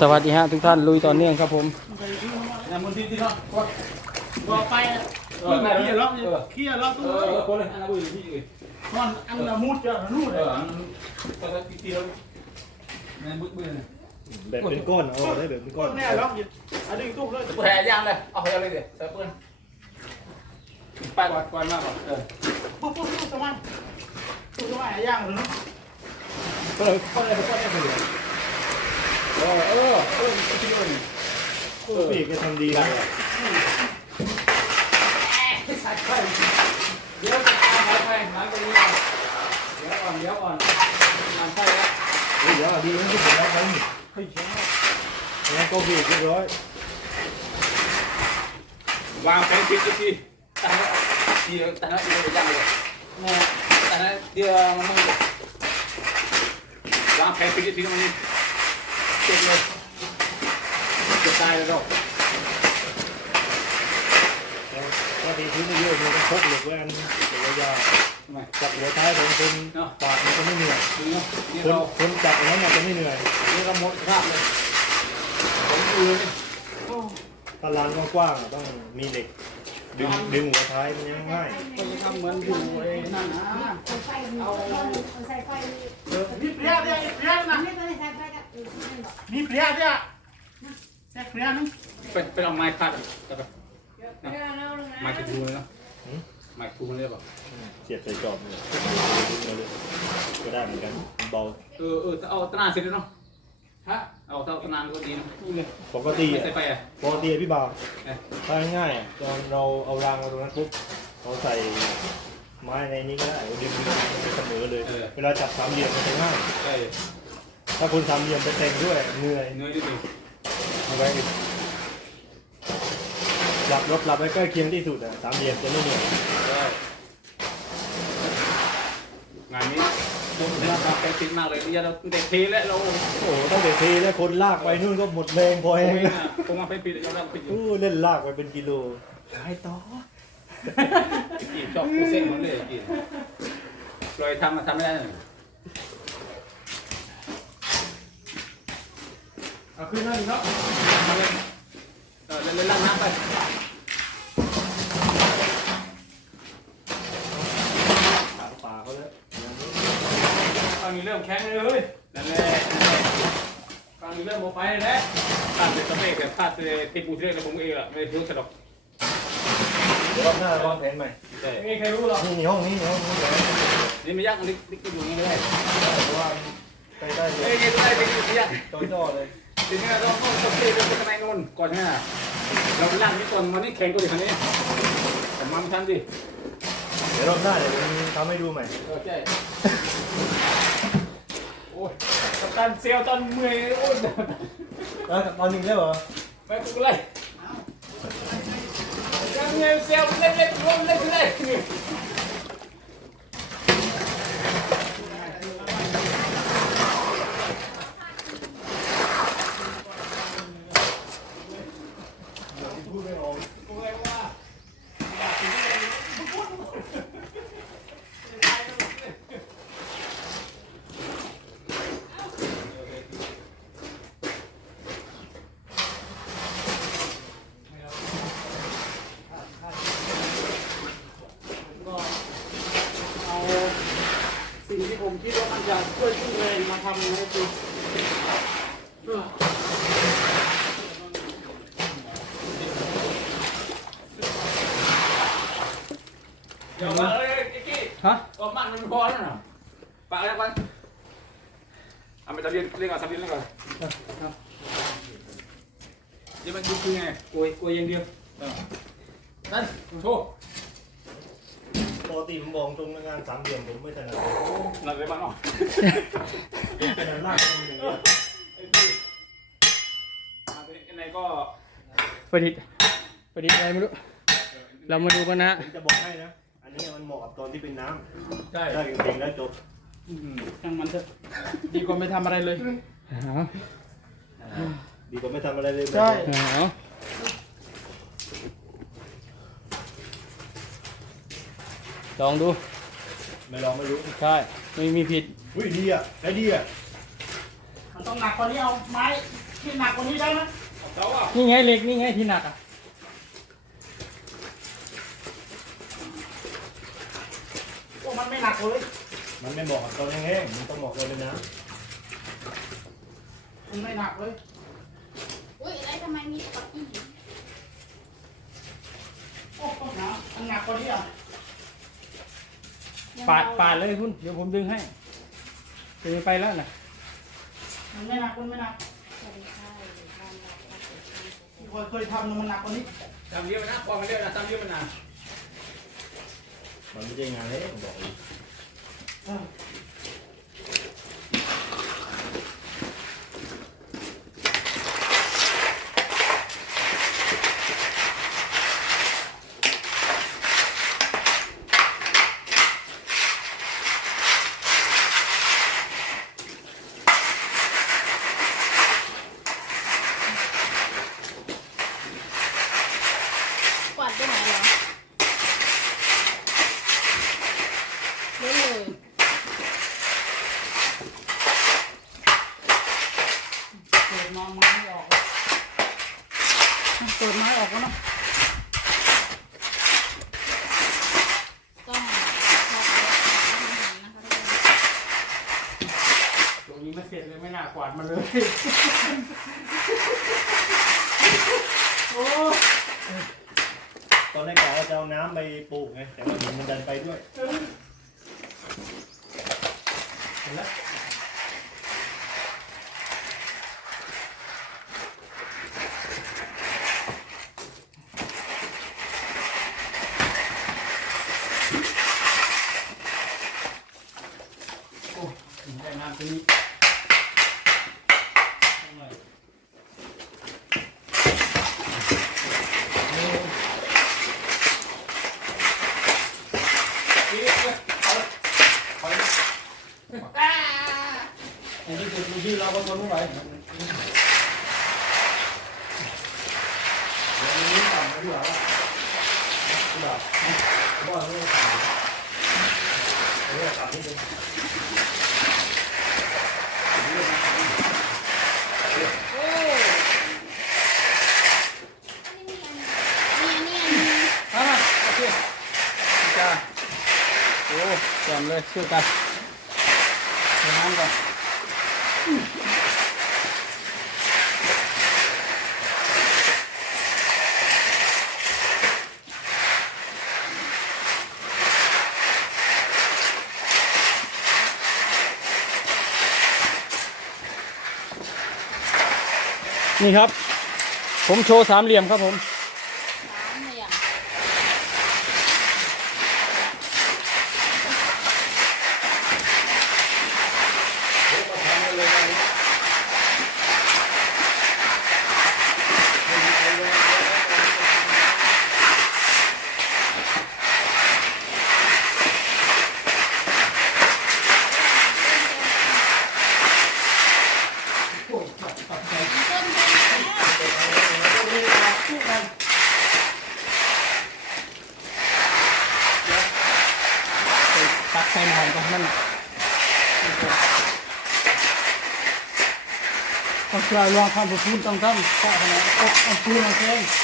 สวัสดีฮะทุกท่านลุยต่อเนื่องครับผมน้ำมันที่ที่เนาบอกไปขี้ล็อกเออเคลียร์ล็อกเอตู้อเออคนเลยอันนั้นบุญที่อื่นตอนอันละมุดจะนู่นเอเลยออันนั้นก็จะตีเราในบึ้งบึ้งเนี่ยแบบเป็นก้อนเอาได้แบบเป็นก้อนแน่ล็อกอยู่อันนี้ตู้เลยแผลยางเลยเอาไปเลยเดี๋ยวใส่ปืนไปก่อนก่อนมากก่อนเออปุ๊บปุ๊บปุ๊บสมันตู้สมันย่างเลยเนาะก็เลยก็เลยก็เลย เลยเออเออเออที่นู่นโอ้พี่ก็ทำดีเลยอะใส่ไฟเดี๋ยวจะเอาไฟไฟมาตรงนี้ก่อนเดี๋ยวก่อนเดี๋ยวก่อนมันใช่แล้วเฮ้ยเดี๋ยวดีนะที่ผมรับไว้นี่เฮ้ยเช้าแล้วก็พี่เรียบร้อยวางแผนผิดทีตั้งทีตั้งอีกอย่างเลยแม่ตั้งเดี๋ยวมันวางแผนผิดทีมัน เจ็บเลยจะตายแล้วดอกแล้วก็ดีพื้นเยอะมันต้องพกเหล็กไว้อันแต่ยวทำไมๆจับหัวท้ายของคนปาดมันจะไม่เหนื่อยคนคนจับอันนั้นมันจะไม่เหนื่อยนี่เราหมดคราบเลยผมดูนี่ถ้าลานกว้างๆอะต้องมีเหล็ก ดึงดึงหัวท้ายมันยังง่ายก็จะทำเหมือนอยู่ไอ้นั่นนะเอาไฟเอาใส่ไฟนี่เปรี้ยเนี่ยเปรี้ยนะไม่ต้องใส่ไฟกันเออไม่หรอกนี่เปรี้ยเนี่ยแค่เปรี้ยนึงเป็นเป็นเอาไม้คาดแต่แบบไม่เอาแล้วนะไม้กระทูเลยเนาะไม้กระทูเลยป่ะเสียบใส่จอบเลยก็ได้เหมือนกันเบาเออเออเอาตนาเสร็จแล้วเนาะฮะ เอาเท่าตนานก็ดีเนาะนี่เลยปกติไม่อะใส่ไปอะ ปกติอะพี่บ่าวเอ๊ะ ถ้าง่ายๆอะตอนเราเอารางมาตรงนั้นปุ๊บเราใส่ไม้ในนี้ก็ได้ดึงๆเสมอเลย เวลาจับสามเหลี่ยมมันจะง่าย ใช่ถ้าคุณสามเหลี่ยมไปแต่งด้วยเหนื่อยเนื้อดิบเอาไว้หลับรบหลับไว้ใกล้เคียงที่สุดอะสามเหลี่ยมจะไม่เหนื่อยได้งานนี้ ผมราคาแพงมากเลยนี่เราเด็กเทแล้วเราโอ้โหตั้งแต่เทแล้วคนลากไปนู่นก็หมดแรงพอโอ้เองยนะผมมาเป็นปีแล้วเราไปอยู่อู้เล่นลากไปเป็นกิโลขายต่อกินชอบผู้เส้นมันเลยกินลอยทำมาทำไม่ได้เลยเอาขึ้นนั่นเนาะมาเลยเออเล่นเล่นล่างน้ำไป นนี้เริ่มแข็งเลยเฮ้ยนั่นแหละตอนนี้เริ่มโมไฟแล้วแหละพลาดเป็นสเปกแต่พลาดเป็นติปูเทเลผมเองอะไม่ได้ทิ้งสะดอกรอบหน้าวางแผนใหม่ใช่ไม่มีใครรู้หรอกนี่นี่ห้องนี้นี่ห้องนี้นี่ไม่ยากนี่นี่ก็อยู่นี่ก็ได้เพราะว่าไปได้เลเอ้ยยนี่ก็ได้ไม่ยาก ต่อย่อเลยทีนี้เราต้องสเปกเป็นข้างในนู่นก่อนเนี่ยเราล่างนี่ก่อนวันนี้แข่งก็อยู่คันนี้ผมมาไม่ทันดิ เดี๋ยวรอบหน้าเดี๋ยวผมทำให้ดูใหม่ โอเคโอ้ยกัปตันเซลตอนเมื่อยโอ้ยแล้วตอนหนึ่งแล้วเหรอไปกูเลยยังเงี้ยเซลเล่นเล่นรวมเล่นเลย พูดไม่ออก ก็เอาสิ่งที่ ผมคิดว่ามันจะช่วยขึ้นแรงมาทำนะคือเดี๋ยวมาเอ้ยไอ้กี้ฮะก็มันมันพอแล้วนะปากแล้วกันเอาไปจะเรียนเรียนก่อนสับเรียนเรียนก่อนครับเดี๋ยวมันยุบคือไงกลัวกลัวอย่างเดียวนั่นโชว์ ปกติผมบอกตรงงานสามเหลี่ยมผมไม่ถนัดหลับเลยบ้างเนาะถนัดลากตรงอย่างเดียวไอ้กี้มาเป็นยังไงก็ประดิษฐ์ประดิษฐ์อะไรไม่รู้ เรามาดูกันนะ ผมจะบอกให้นะ อันนี้มันเหมาะกับตอนที่เป็นน้ได้ำได้เก่งๆแล้วจบช่างมันเถอะดีกว่าไม่ทำอะไรเลย เอาดีกว่าไม่ทำอะไรเลยใช่ เอา ลองดู ไม่ลองไม่รู้ใช่ ไม่มีผิด อุ้ยดีอะได้ดีอะมันต้องหนักกว่านี้เอาไม้ขึ้นหนักกว่านี้ได้ไหมเขาอะนี่ไงเหล็กนี่ไงที่หนักอะโอ้มันไม่หนักเลยมันไม่เหมาะกับตอนแห้งๆมันต้องเหมาะกับเลยนะมันไม่หนักเลยอุ้ยอะไรทำไมมีปักอีกโอ้ต้องหามันหนักกว่านี้อะ ปาดปาดเลยคุณเดี๋ยวผมดึงให้ดึงไปแล้วนะมันไม่หนักมันไม่หนักสวัสดีค่ะอยู่บ้านเราค่ะที่เคยเคยทำมันหนักกว่านี้ทำเยอะนะพอมันเยอะนะทำเยอะมันนานมันไม่ใช่งานเล็กบอกเลย เออ กวาดไปไหนเหรอเล่นเลย เปิดมาไม้ไม่ออกเลย เปิดไม้ออกแล้วเนาะต้องขอบคุณนะคะทุกคนตรงนี้ไม่เสร็จเลยไม่น่ากวาดมาเลย โอ้ตอนแรกกะว่าจะเอาน้ำไปปลูกไงแต่ว่าหินมันดันไปด้วยเออเห็นแล้ว โอ้ได้น้ำตัวนี้ในที่สุดดูที่เราก็ทนไม่ไหวเดี๋ยวอันนี้ต่ำไปดีกว่าดีกว่าว่าไม่ต่ำเดี๋ยวต่ำนิดนึง นี่นี่นี่นี่ มามาโอเคจ้าโอ้จำเลยช่วยกันเดี๋ยวน้ำก่อนนี่ครับ ผมโชว์สามเหลี่ยมครับผม สามเหลี่ยม ต้นเพลงแล้ว ไปตัก ใส่หน่อยก็มันก็เชื่อรองความพูดต้องทำข้อขนาดก็เอง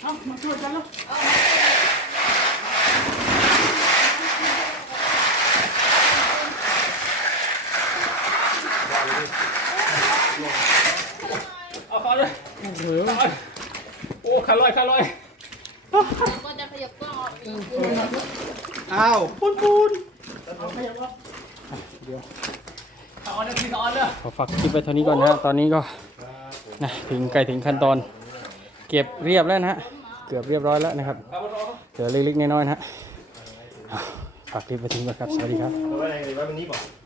เอามาช่วยกันแล้วเอาโอ้ขาลอยขอยขยัองออกอ้าวปูนปูนเอาฝากคลิปไปเท่านี้ก่อนนะตอนนี้ก็นะถึงไกลถึงขั้นตอน เก็บเรียบแล้วนะฮะ เกือบเรียบร้อยแล้วนะครับเหลือเล็กๆน้อยๆนะฮะฝากคลิปไปทิ้งก่อนครับ สวัสดีครับ